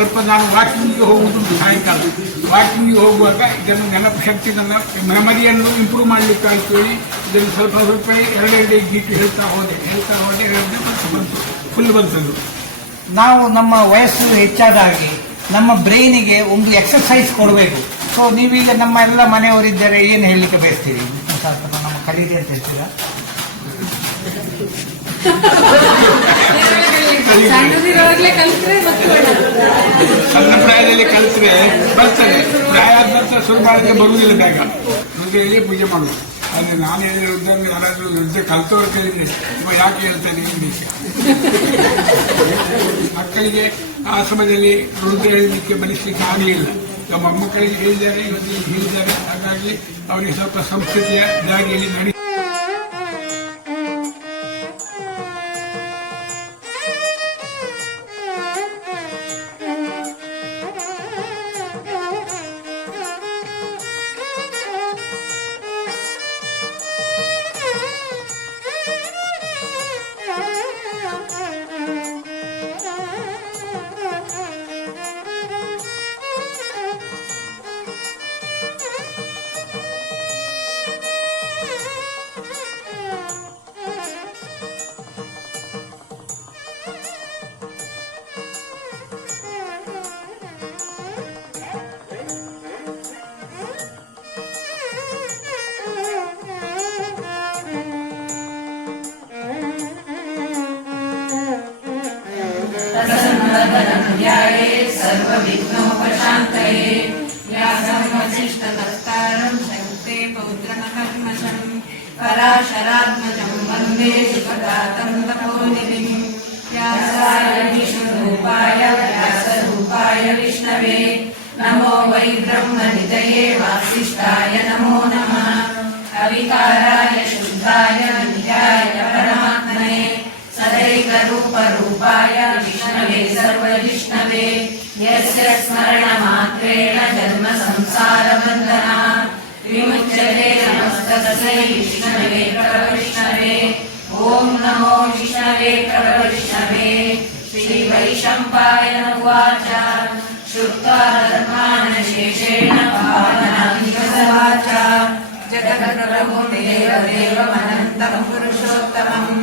ಸ್ವಲ್ಪ ನಾನು ವಾಕಿಂಗಿಗೆ ಹೋಗುವುದುಂಟು ಸಾಯಂಕಾಲ. ವಾಕಿಂಗಿಗೆ ಹೋಗುವಾಗ ಇದನ್ನು ನೆನಪು ಶಕ್ತಿ ನನ್ನ ಮೆಮರಿಯನ್ನು ಇಂಪ್ರೂವ್ ಮಾಡಲಿಕ್ಕೆ ಅಂತೇಳಿ ಇದನ್ನು ಸ್ವಲ್ಪ ಸ್ವಲ್ಪ ಎರಡೆರಡು ಗೀಟು ಹೇಳ್ತಾ ಹೋದೆ ಎರಡನೇ ಬಂತು ಫುಲ್ ಬಂತದ್ದು. ನಾವು ನಮ್ಮ ವಯಸ್ಸು ಹೆಚ್ಚಾದ ಹಾಗೆ ನಮ್ಮ ಬ್ರೈನಿಗೆ ಒಂದು ಎಕ್ಸರ್ಸೈಸ್ ಕೊಡಬೇಕು. ಸೊ ನೀವೀಗ ನಮ್ಮ ಎಲ್ಲ ಮನೆಯವರಿದ್ದರೆ ಏನು ಹೇಳಲಿಕ್ಕೆ ಬಯಸ್ತೀರಿ? ನಮ್ಮ ಕಲೀರಿ ಅಂತ ಹೇಳ್ತೀರಾ? ಸಣ್ಣ ಪ್ರಾಯದಲ್ಲಿ ಕಲಿತ್ರೆ ಬರ್ತದೆ, ಪ್ರಾಯ ಆದ ನಂತರ ಶುರು ಮಾಡಿದ್ರೆ ಬರುವುದಿಲ್ಲ ಬೇಗ. ಮುಂದೆ ಪೂಜೆ ಮಾಡುದು. ಆದರೆ ನಾನು ಹೇಳಿರುವುದನ್ನು ಯಾರಾದರೂ ಯುದ್ಧ ಕಲಿತವರು ಕೇಳಿದ್ರೆ ಯಾಕೆ ಹೇಳ್ತೇನೆ ಈ ವಿಷಯ. ಮಕ್ಕಳಿಗೆ ಆ ಸಮಯದಲ್ಲಿ ರುದ್ರ ಹೇಳಲಿಕ್ಕೆ ಬಲಿಸಲಿಕ್ಕೆ ಆಗಲಿಲ್ಲ. ನಮ್ಮ ಮಕ್ಕಳಿಗೆ ಹೇಳಿದ್ದಾರೆ, ಇವತ್ತು ಹೇಳಿದ್ದಾರೆ. ಹಾಗಾಗಿ ಅವರಿಗೆ ಸ್ವಲ್ಪ ಸಂಸ್ಕೃತಿಯ ಜಾಗಿಯಲ್ಲಿ ನಡಿ. सर्वविघ्नोपशान्तये व्यासमवसिष्ठतस्तारं संयुक्ते पौत्रमकर्मशं पराशरात्मजं वन्दे सुखदातं तपोनिधिं व्यासाय विष्णुरूपाय व्यासरूपाय विष्णवे नमो वै ब्रह्मनिधये वासिष्ठाय नमो नमः अविकाराय शुद्धाय नित्याय परमात्मने सदैकरूपरूपाय विष्णवे सर्वविष्णवे यस्य स्मरणमात्रेण जन्म संसारबन्धना विमुच्यते नमस्तस्यै विष्णवे प्रविष्णवे ॐ नमो विष्णवे प्रविष्णवे श्रीवैशम्पायन उवाच श्रुत्वा धर्मान् शेषेण पावनानिकसवाच जगद्प्रभुं देवदेवमनन्तं पुरुषोत्तमम्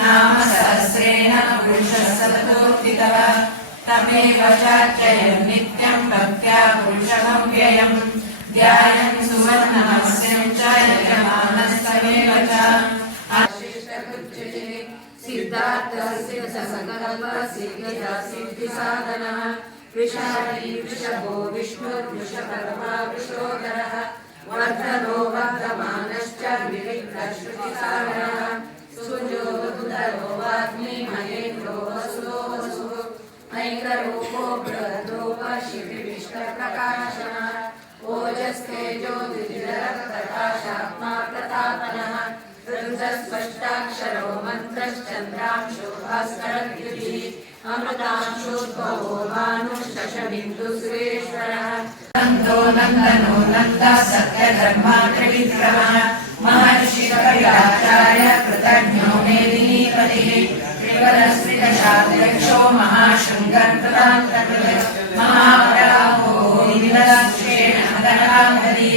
नाम सहस्रेण पुरुषः सततोत्थितः तमेव चार्चयन् नित्यं भक्त्या पुरुषमव्ययम् ध्यायन् सुवर्णमस्यं च यजमानस्तमेव च सिद्धार्थस्य सकलसिद्धिसाधनः वृषाली वृषभो विष्णुर्वृषपर्वा वृषोदरः वर्धनो वर्धमानश्च विविक्तश्रुतिसागरः सुजोदरो वाग्मी महेन्द्रो वसुलो वसुः ऐकरूपो बृहद्रूपशिविष्टप्रकाशः ओजस्तेजो द्विजरप्रकाशात्मा प्रतापनः रुद्रस्पष्टाक्षरो मन्त्रश्चन्द्रांशो भास्करद्युतिः अमृतांशोद्भवो भानुश्शशबिन्दुसुरेश्वरः नन्दो नन्दनो नन्दः सत्यधर्मा त्रिविक्रमः महर्षिकविराचार्य कृतज्ञो मेदिनीपतिः त्रिवरस्त्रिदशाध्यक्षो महाशृङ्गर्कृतान्तकृत् महापराहो विविधश्रेण मदनामधि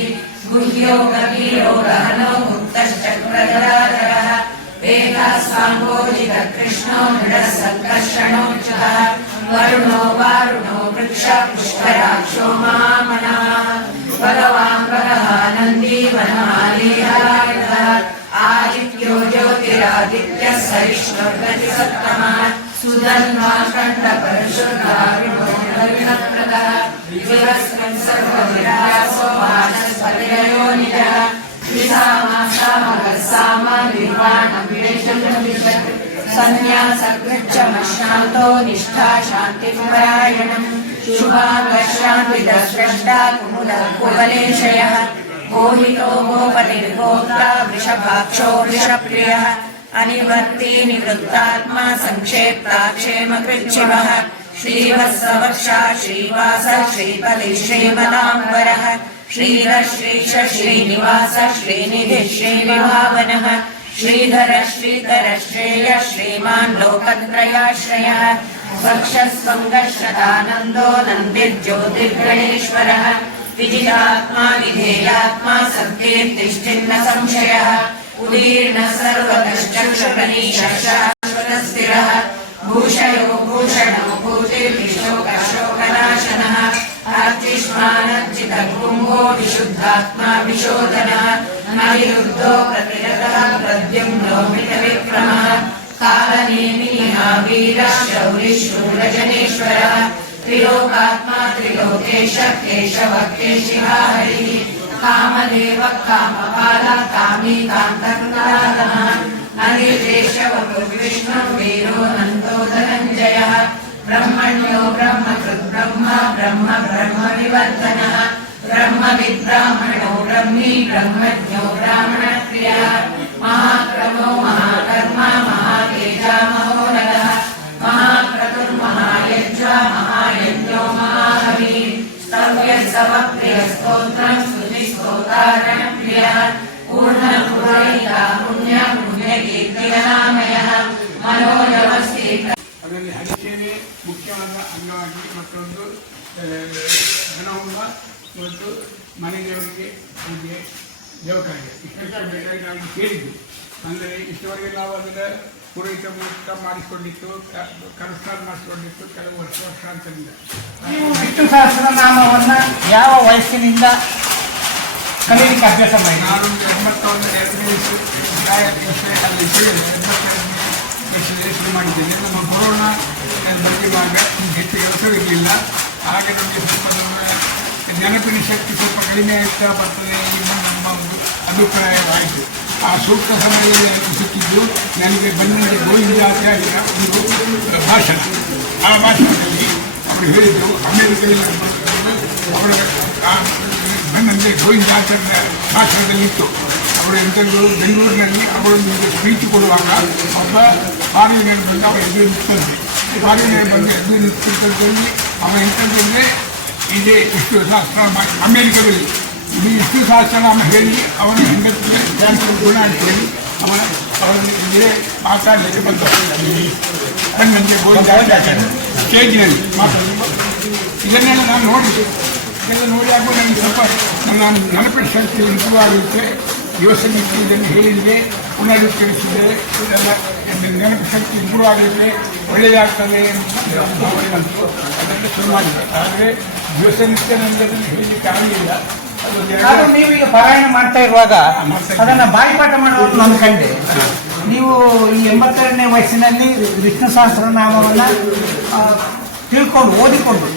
गुह्यो गभीरो गहनो गुप्तश्चक्रगदाधरः वेदास्वाङ्गोजितकृष्णो दृढसत्कर्षणोच्युतः वरुणो वारुणो वृक्षपुष्कराक्षो महामनः भगवान् वरः नन्दी वनमालीहारितः आदित्यो ज्योतिरादित्यः सहिष्णुर्गतिसत्तमः सुधन्वाकण्ठपरशुद्धाविणप्रदः विवस्वन् सर्वविरासो वाचस्पतिरयो निजः सन्न्यासकृच्छमशान्तो निष्ठा शान्तिपरायणम् शुभाङ्गशान्तिदस्रष्टा कुमुदकुवलेशयः गोहितो गोपतिर्गोप्ता वृषभाक्षो वृषप्रियः अनिवर्ती निवृत्तात्मा संक्षेप्ताक्षेमकृच्छिवः श्रीवत्सवर्षा श्रीवास श्रीपति श्रीमदाम्बरः श्रीरश्रीश श्रीनिवास श्रीनिधि श्रीविभावनः श्रीधर श्रीकर श्रेय श्रीमान् लोकत्रयाश्रयः वक्षस्पङ्गश्रदानन्दो नन्दिर्ज्योतिर्गणेश्वरः विजितात्मा विधेयात्मा सत्कीर्तिश्चिन्न संशयः उदीर्णः सर्वतश्चक्षुरनीशश्शाश्वतस्थिरः भूषयो भूषणो भूतिर्विशोकशोकनाशनः अर्चिष्मानर्जितकुम्भो विशुद्धात्मा विशोधनः न विरुद्धो प्रतिरतः प्रद्युम्नो मितविक्रमः कालनेमिः वीरः शौरिः शूरजनेश्वरः त्रिलोकात्मा त्रिलोकेश केशवः केशिहा हरिः कामदेवः कामपालः कामी कान्तकृतातमः अनिर्देशवपुर्विष्णुः वीरो नन्दो धनञ्जयः ब्रह्मण्यो ब्रह्मकृत् ब्रह्म ब्रह्म ब्रह्मविवर्धनः ब्रह्मविद्ब्राह्मणो ब्रह्मी ब्रह्मज्ञो ब्राह्मणप्रियः महाक्रमो महाकर्मा महातेजा महोनलः महाक्रतुर्महायज्वा महायज्ञो महाहविः स्तव्यः सवप्रियस्तोत्रं स्तुतिस्तोतारणप्रियः पूर्णपुरोहिता पुण्य पुण्यकीर्तिगणामयः मनोजवस्ति ಅದರಲ್ಲಿ ಹರಿಸೇನೆ ಮುಖ್ಯವಾದ ಅಂಗವಾಗಿ ಮತ್ತೊಂದು ಗಣಹೋಮ ಮತ್ತು ಮನೆ ದೇವರಿಗೆ ಪೂಜೆ ದೇವಕಾರ್ಯ ಇಷ್ಟಕ್ಕೆ ಬೇಕಾಗಿ ನಾವು ಕೇಳಿದ್ವಿ. ಅಂದರೆ ಇಷ್ಟವರೆಗೆ ನಾವು ಅದನ್ನು ಪುರೋಹಿತ ಮೂಲಕ ಮಾಡಿಸಿಕೊಂಡಿತ್ತು, ಕರಸ್ತಾರ ಮಾಡಿಸಿಕೊಂಡಿತ್ತು ಕೆಲವು ವರ್ಷಾಂತರಿಂದ. ವಿಷ್ಣು ಸಹಸ್ರನಾಮವನ್ನು ಯಾವ ವಯಸ್ಸಿನಿಂದ ಕಲಿಯಲಿಕ್ಕೆ ಅಭ್ಯಾಸ ಮಾಡಿ? ನಾನು 82ನೇ ಶುರು ಮಾಡಿದ್ದೇನೆ. ನಮ್ಮ ಕೊರೋನಾ ಬರುವಾಗ ಹೆಚ್ಚು ಕೆಲಸವಿರಲಿಲ್ಲ. ಹಾಗೆ ನಮಗೆ ಸ್ವಲ್ಪ ನೆನಪಿನ ಶಕ್ತಿ ಸ್ವಲ್ಪ ಕಡಿಮೆ ಆಗ್ತಾ ಬರ್ತದೆ ನಮ್ಮ ಒಂದು ಅಭಿಪ್ರಾಯವಾಯಿತು. ಆ ಸೂಕ್ತ ಸಮಯದಲ್ಲಿ ನೆನಪಿಸುತ್ತಿದ್ದು ನನಗೆ ಬಂದಂತೆ ಗೋವಿಂದಾಚಾರ್ಯರ ಒಂದು ಭಾಷಣ. ಆ ಭಾಷಣದಲ್ಲಿ ಅವರು ಹೇಳಿದರು, ಅಮೆರಿಕದಲ್ಲಿ ಅವರ ಬಂದಂತೆ ಗೋವಿಂದಾಚಾರ್ಯರ ಭಾಷಣದಲ್ಲಿತ್ತು. ಅವರು ಎಂಥದ್ದು ಬೆಂಗಳೂರಿನಲ್ಲಿ ಅವರೊಂದು ಸ್ಪೀಚ್ ಕೊಡುವಾಗ ಒಬ್ಬ ಫಾರಿನರ್ ಬಂದು ಅವರ ಎದುರು ನಿಂತಂತೆ. ಫಾರಿನರ್ ಬಂದು ಎದುರು ನಿಂತಿದ್ದಲ್ಲಿ ಅವ ಎಂಥದ್ದಂದರೆ ಇದೇ ವಿಷ್ಣು ಸಹಸ್ರನಾಮ ಅಮೆರಿಕದಲ್ಲಿ ಈ ವಿಷ್ಣು ಸಹಸ್ರನಾಮ ಹೇಳಿ ಅವನ ಹೆಂಡತಿಗೆ ಜಾಸ್ತಿ ಗುಣ ಅಂತ ಹೇಳಿ ಅವರನ್ನು ಇದೇ ಮಾತಾಡಲಿಕ್ಕೆ ಬಂದ ಬಂದಂತೆ ಗೋವಿಂದಾಚಾರ್ಯ ಸ್ಟೇಜಿನಲ್ಲಿ ಮಾತಾಡಲಿಕ್ಕೆ. ಇದನ್ನೆಲ್ಲ ನಾನು ನೋಡಿದೆ. ಇದೆಲ್ಲ ನೋಡಿದಾಗ ನನಗೆ ಸ್ವಲ್ಪ ನನ್ನ ನೆನಪಿನ ಶಕ್ತಿ ಇಂಪ್ರೂವ್ ಆಗುತ್ತೆ. ಯೋಚನೆ ಇದನ್ನು ಹೇಳಿದರೆ ಪುನರುಚ್ಚರಿಸಿದೆ, ಇದೆಲ್ಲ ನೆನಪು ಶಕ್ತಿ ಇಂಪ್ರೂವ್ ಆಗುತ್ತೆ, ಒಳ್ಳೆಯದಾಗ್ತದೆ ಭಾವನೆ ಬಂತು. ಅದನ್ನು ಶುರು ಮಾಡಿದೆ. ಆದರೆ ಯೋಚನೆ ನನಗದನ್ನು ಹೇಳಲಿಕ್ಕೆ ಆಗಲಿಲ್ಲ. ಅದು ನೀವೀಗ ಪಾರಾಯಣ ಮಾಡ್ತಾ ಇರುವಾಗ ಅದನ್ನು ಬಾಯಿಪಾಠ ಮಾಡೋದು ನಾನು ಕಂಡೆ. ನೀವು ಈ 82ನೇ ವಯಸ್ಸಿನಲ್ಲಿ ವಿಷ್ಣು ಸಹಸ್ರನಾಮವನ್ನು ತಿಳ್ಕೊಂಡು ಓದಿಕೊಂಡು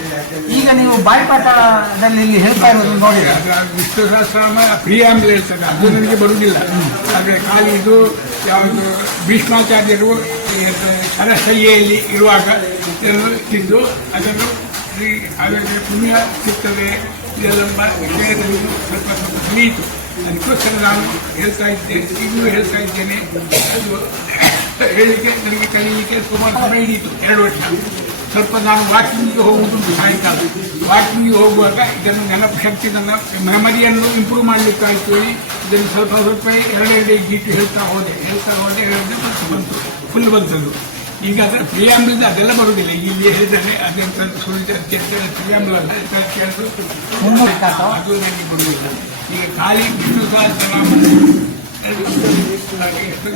ಈಗ ನೀವು ಬಾಯಿಪಾಠದಲ್ಲಿ ಇಲ್ಲಿ ಹೇಳ್ತಾ ಇರೋದು ನೋಡಿದ್ರೆ ವಿಷ್ಣು ಸಹಸ್ರನಾಮ ಪ್ರಿಯಾಂಬಲ್ ಹೇಳ್ತಾರೆ, ಅದು ನನಗೆ ಬರುವುದಿಲ್ಲ. ಆದರೆ ಖಾಲಿ ಇದು ಯಾವುದು ಭೀಷ್ಮಾಚಾರ್ಯರು ಶರಶಯ್ಯಲ್ಲಿ ಇರುವಾಗ ತಿಂದು ಅದನ್ನು ಅದಕ್ಕೆ ಪುಣ್ಯ ಸಿಗ್ತದೆ ಇದೆಲ್ಲ ವಿಷಯದಲ್ಲಿ ಸ್ವಲ್ಪ ಸ್ವಲ್ಪ ತಿಳಿಯಿತು. ಅದಕ್ಕೋಸ್ಕರ ನಾನು ಹೇಳ್ತಾ ಇದ್ದೆ, ಈಗಲೂ ಹೇಳ್ತಾ ಇದ್ದೇನೆ. ಅದು ಹೇಳಿಕೆ ನನಗೆ ಕಲಿಯಲಿಕ್ಕೆ ಸುಮಾರು ಸಮಯ ಹಿಡಿಯಿತು, 2 ವರ್ಷ. ಸ್ವಲ್ಪ ನಾನು ವಾಕಿಂಗಿಗೆ ಹೋಗುವುದು ಸಾಯಂಕಾಲ. ವಾಕಿಂಗಿಗೆ ಹೋಗುವಾಗ ಇದನ್ನು ನೆನಪು ಶಕ್ತಿ ನನ್ನ ಮೆಮರಿಯನ್ನು ಇಂಪ್ರೂವ್ ಮಾಡಲಿಕ್ಕೆ ಆಯ್ತು ಹೇಳಿ ಇದನ್ನು ಸ್ವಲ್ಪ ಸ್ವಲ್ಪ 2 ಗೀಟು ಹೇಳ್ತಾ ಹೋದೆ ಹೇಳಿದ್ರೆ ಬಂತು, ಫುಲ್ ಬಂತದ್ದು. ಈಗ ಅದರ ಪ್ರಿಯಾಂಬಲ್ ಅದೆಲ್ಲ ಬರುವುದಿಲ್ಲ. ಇಲ್ಲಿ ಹೇಳಿದರೆ ಅದೆಂತ ಸುಳ್ಳು ಪ್ರಿಯಾಂಬಲ್ ಅಲ್ಲ, ಕೇಳಿದ್ರು ಅದು ನನಗೆ ಬರುವುದಿಲ್ಲ. ಈಗ ಖಾಲಿ ವಿಷ್ಣು ಸಹಸ್ರನಾಮ ಎಷ್ಟು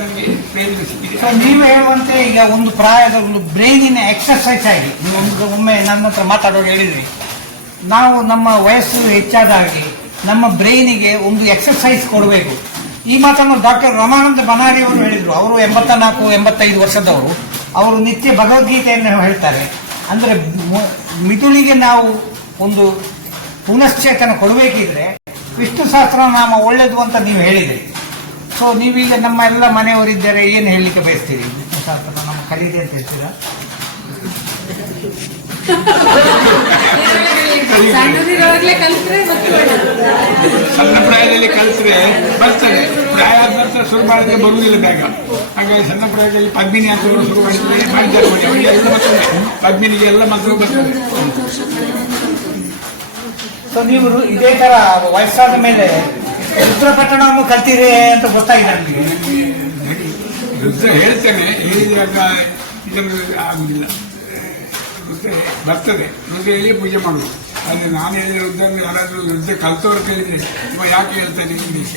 ನನಗೆ ಪ್ರೇರಣೆ ಸಿಕ್ಕಿದೆ. ನೀವು ಹೇಳುವಂತೆ ಈಗ ಒಂದು ಪ್ರಾಯದ ಒಂದು ಬ್ರೈನಿನ ಎಕ್ಸರ್ಸೈಸ್ ಆಗಿ ನೀವು ಒಮ್ಮೆ ನನ್ನ ಹತ್ರ ಮಾತಾಡುವಾಗ ಹೇಳಿದ್ರಿ, ನಾವು ನಮ್ಮ ವಯಸ್ಸು ಹೆಚ್ಚಾದ ಹಾಗೆ ನಮ್ಮ ಬ್ರೈನಿಗೆ ಒಂದು ಎಕ್ಸರ್ಸೈಸ್ ಕೊಡಬೇಕು. ಈ ಮಾತನ್ನು ಡಾಕ್ಟರ್ ರಮಾನಂದ ಬನಾರಿ ಅವರು ಹೇಳಿದರು. ಅವರು 84-85 ವರ್ಷದವರು. ಅವರು ನಿತ್ಯ ಭಗವದ್ಗೀತೆಯನ್ನು ಹೇಳ್ತಾರೆ. ಅಂದರೆ ಮಿದುಳಿಗೆ ನಾವು ಒಂದು ಪುನಶ್ಚೇತನ ಕೊಡಬೇಕಿದ್ರೆ ವಿಷ್ಣು ಸಹಸ್ರನಾಮ ಒಳ್ಳೆಯದು ಅಂತ ನೀವು ಹೇಳಿದ್ರಿ. ಸೊ ನೀವೀಗ ನಮ್ಮ ಎಲ್ಲ ಮನೆಯವರಿದ್ದರೆ ಏನು ಹೇಳಲಿಕ್ಕೆ ಬಯಸ್ತೀರಿ? ವಿಷ್ಣು ಸಹಸ್ರನಾಮ ಕಲಿಯಿದೆ ಅಂತ ಹೇಳ್ತೀರಾ? ಸಣ್ಣ ಪ್ರಾಯದಲ್ಲಿ ಕಲಿತ್ರೆ ಬರ್ತದೆ, ಪ್ರಾಯ ಆದ ನಂತರ ಶುರು ಮಾಡಿದ್ರೆ ಬರುವುದಿಲ್ಲ ಬೇಗ. ಹಾಗಾಗಿ ಸಣ್ಣ ಪ್ರಾಯದಲ್ಲಿ ಪದ್ಮಿನಿ ಅಂತ ಶುರು ಮಾಡಿದ್ರೆ ಮಾಡಿದ್ದಾರೆ. ಪದ್ಮಿನಿಗೆ ಎಲ್ಲ ಮಕ್ಕಳು ಬರ್ತದೆ. ಸೊ ನೀವು ಇದೇ ತರ ವಯಸ್ಸಾದ ಮೇಲೆ ರುದ್ರ ಪಟ್ಟಣವನ್ನು ಕಲ್ತೀರಿ ಅಂತ ಗೊತ್ತಾಗಿದೆ ನನಗೆ. ರುದ್ರ ಹೇಳ್ತೇನೆ, ಹೇಳಿದಾಗ ಇದನ್ನು ಆಗುದಿಲ್ಲ. ಬರ್ತದೆ ರುದ್ರಯಲ್ಲಿ ಪೂಜೆ ಮಾಡುವುದು. ಆದರೆ ನಾನು ಹೇಳಿದ ರುದ್ರ ಯಾರಾದರೂ ರುದ್ರ ಕಲ್ತವ್ರು ಕೇಳಿದ್ರೆ ಇವ ಯಾಕೆ ಹೇಳ್ತಾನೆ ಇಂಗ್ಲೀಷ್.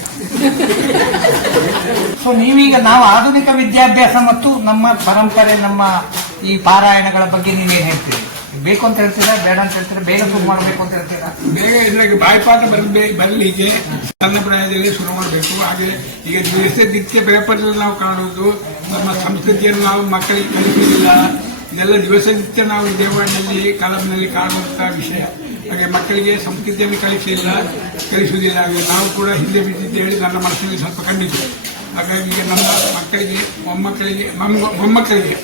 ಸೊ ನೀವೀಗ ನಾವು ಆಧುನಿಕ ವಿದ್ಯಾಭ್ಯಾಸ ಮತ್ತು ನಮ್ಮ ಪರಂಪರೆ ನಮ್ಮ ಈ ಪಾರಾಯಣಗಳ ಬಗ್ಗೆ ನೀವೇನು ಹೇಳ್ತೀರಿ? ಬೇಕು ಅಂತ ಹೇಳ್ತೀರಾ, ಬೇಡ ಅಂತ ಹೇಳ್ತೀರಾ, ಬೇಗ ಶುರು ಮಾಡಬೇಕು ಅಂತ ಹೇಳ್ತೀರಾ? ಬೇಗ ಇದ್ರಾಗೆ ಬಾಯ್ಪಾಠ ಬರಲಿಕ್ಕೆ ಸಣ್ಣ ಪ್ರಾಯದಲ್ಲಿ ಶುರು ಮಾಡಬೇಕು. ಹಾಗೆ ಈಗ ನಿತ್ಯ ಪೇಪರ್ನಲ್ಲಿ ನಾವು ಕಾಣುವುದು ನಮ್ಮ ಸಂಸ್ಕೃತಿಯನ್ನು ನಾವು ಮಕ್ಕಳಿಗೆ ಕಲಿಸುವುದಿಲ್ಲ. ಇದೆಲ್ಲ ದಿವಸ ನಿತ್ಯ ನಾವು ದೇವಾಲಯದಲ್ಲಿ ಕಾಲಂನಲ್ಲಿ ಕಾಣುವಂತಹ ವಿಷಯ. ಹಾಗೆ ಮಕ್ಕಳಿಗೆ ಸಂಸ್ಕೃತಿಯನ್ನು ಕಲಿಸುವುದಿಲ್ಲ. ಹಾಗೆ ನಾವು ಕೂಡ ಹಿಂದೆ ಬಿದ್ದಿದ್ದು ಹೇಳಿ ನನ್ನ ಮನಸ್ಸಿನಲ್ಲಿ ಸ್ವಲ್ಪ ಖಂಡಿತು. ಹಾಗಾಗಿ ಈಗ ನಮ್ಮ ಮಕ್ಕಳಿಗೆ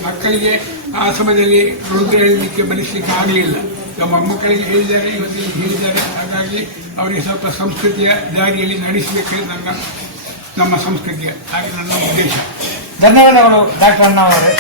ಮಕ್ಕಳಿಗೆ ಆ ಸಮಯದಲ್ಲಿ ರುದ್ರ ಹೇಳಲಿಕ್ಕೆ ಬಲಿಸಲಿಕ್ಕೆ ಆಗಲಿಲ್ಲ. ನಮ್ಮ ಮೊಮ್ಮಕ್ಕಳಿಗೆ ಹೇಳಿದ್ದಾರೆ, ಇವತ್ತಿಗೆ ಹೇಳಿದ್ದಾರೆ. ಹಾಗಾಗಿ ಅವರಿಗೆ ಸ್ವಲ್ಪ ಸಂಸ್ಕೃತಿಯ ದಾರಿಯಲ್ಲಿ ನಡೆಸಬೇಕು ನಮ್ಮ ಸಂಸ್ಕೃತಿಯ ಹಾಗೆ ನನ್ನ ಉದ್ದೇಶ. ಧನ್ಯವಾದಗಳು ಡಾಕ್ಟರ್ ಅಣ್ಣ ಅವರೇ.